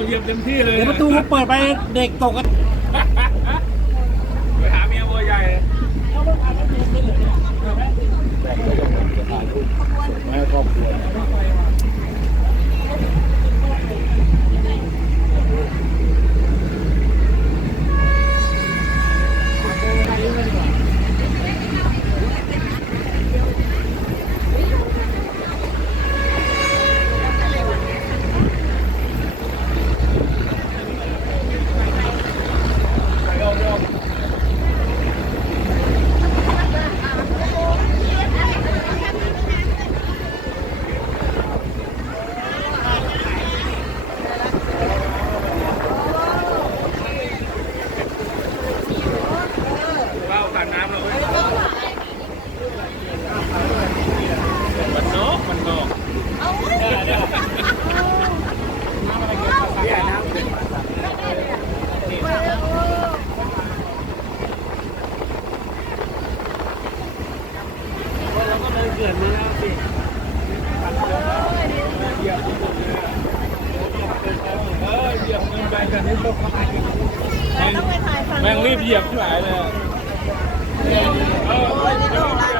เป้าเหยียบเต็มที่เลย เดี๋ยวประตูเขาเปิดไปเด็กตกกัน ไปหาเมียบัวใหญ่ ให้ครอบครัว เป้าตักน้ำเรามันนกมันนก เราก็เลยเกิดมาแล้วสิ เออเหยียบ เงินไปกันนี่ตกต้องแม่งรีบเหยียบที่ไหนเลยอะเออไม่เหยียบเพราะมันอยู่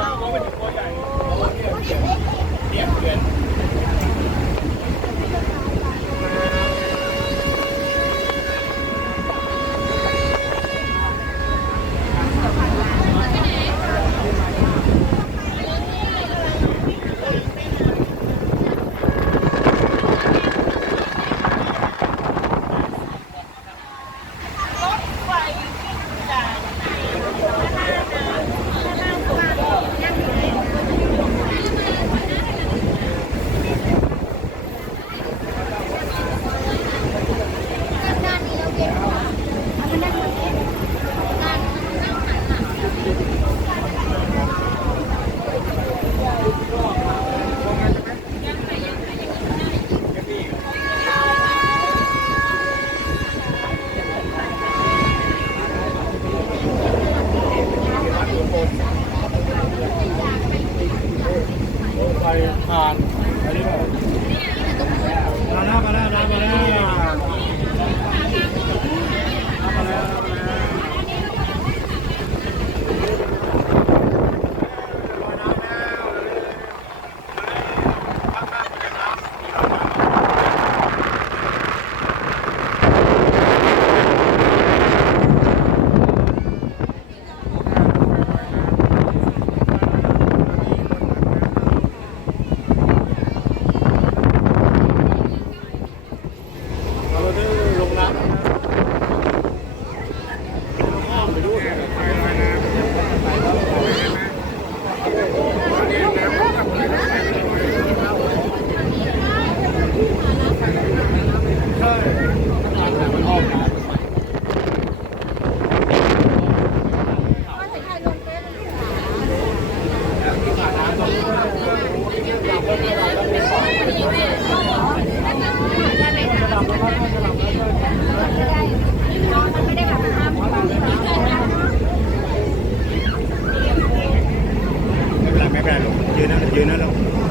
Nói.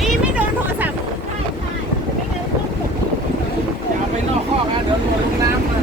นี่ไม่โดนโทรศัพท์ อย่าไปนอกข้อกันเดี๋ยวลงน้ำมา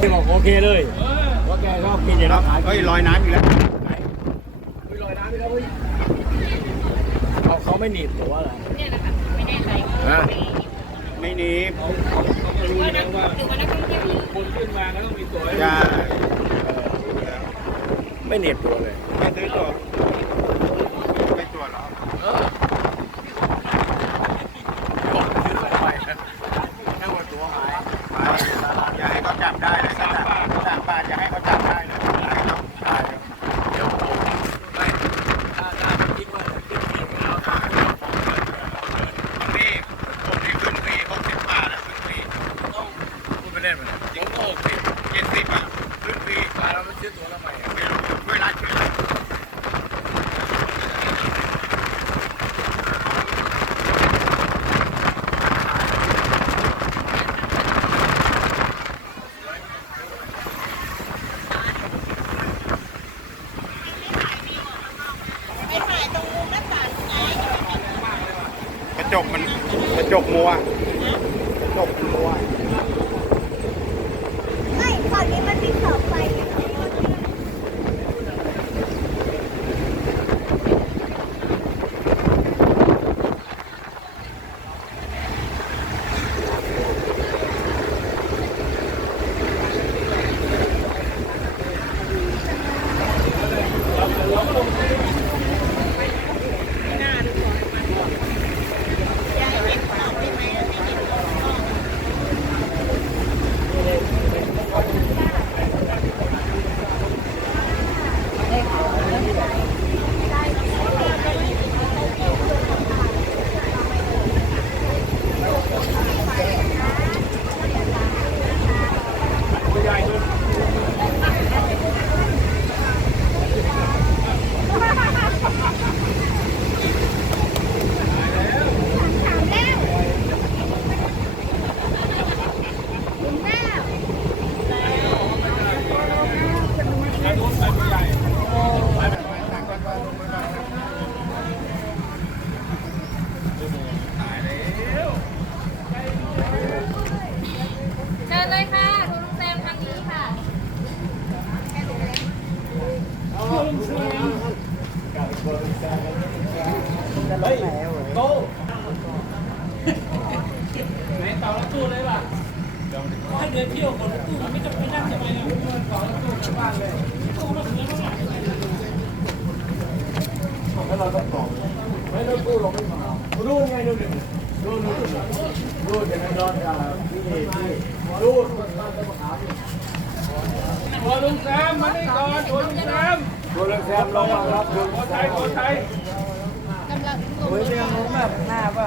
ที่บอกโอ เคเลยว่าแกชอบกินอย่างนั้นเฮ้ยลอยน้ำอยู่แล้วเขาเขาไม่หนีบหรือว่าอะไรอะไม่หนีบก็รู้แล้วว่าคนขึ้นมาแล้วต้องมีตัวให้จะไม่หนีบตัวเลยไม่ซื้อตัว เลยตู้รถเงินเท่าไหร่แล้วเราต้องต่อไม่ต้องตู้ลงไม่มารู้ไงดูดิรู้รู้รู้จะไม่รอดอะพี่พี่รู้บ้านจะมาหาพี่หัวลุงแซมมาได้ก่อนหัวลุงแซมตัวเล็กแซมลงมาครับตัวไทยตัวไทยกำลังโอ้ยยังรู้แบบหน้าป่ะ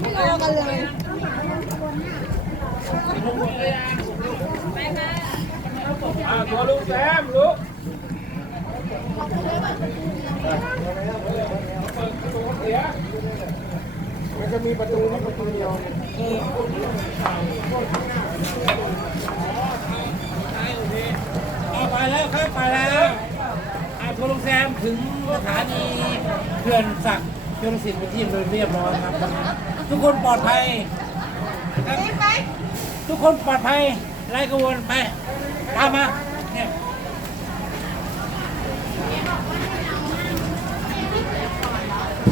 ไม่รอกันเลย อ่าตัวลูกแซมลูกมันจะมี ประตูนี่ประตูเดียวเอาไปแล้วครับไปแล้วอาโทรลงแซมถึงสถานีเขื่อนสักดิ์ชลสิทธิ์เป็นที่โดยเรียบร้อยครับ ทุกคนปลอดภัยนะครับได้ไหมทุกคนปลอดภัยไร้กังวลไปตามมา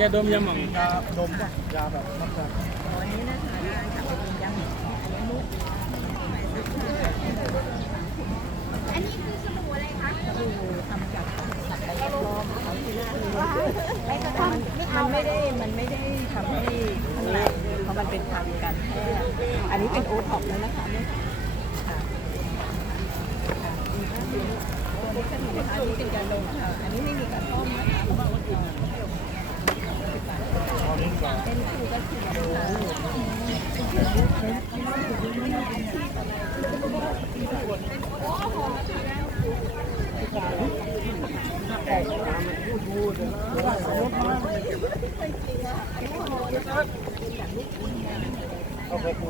ยาดมยาหม่องยาดมยาแบบน้ำตาลอันนี้คือสบู่อะไรคะมันไม่ได้มันไม่ได้ทำให้ข้างในเพราะมันเป็นทางการแพทย์อันนี้เป็นโอท็อปแล้วนะคะเนี่ยค่ะค่ะมีค่าซื้อตัวนี้ก็มีนะคะอันนี้เป็นการดมค่ะ อันนี้ไม่มีการต้มนะคะ เพราะว่าอดทนเป็นครูก็คือค่ะ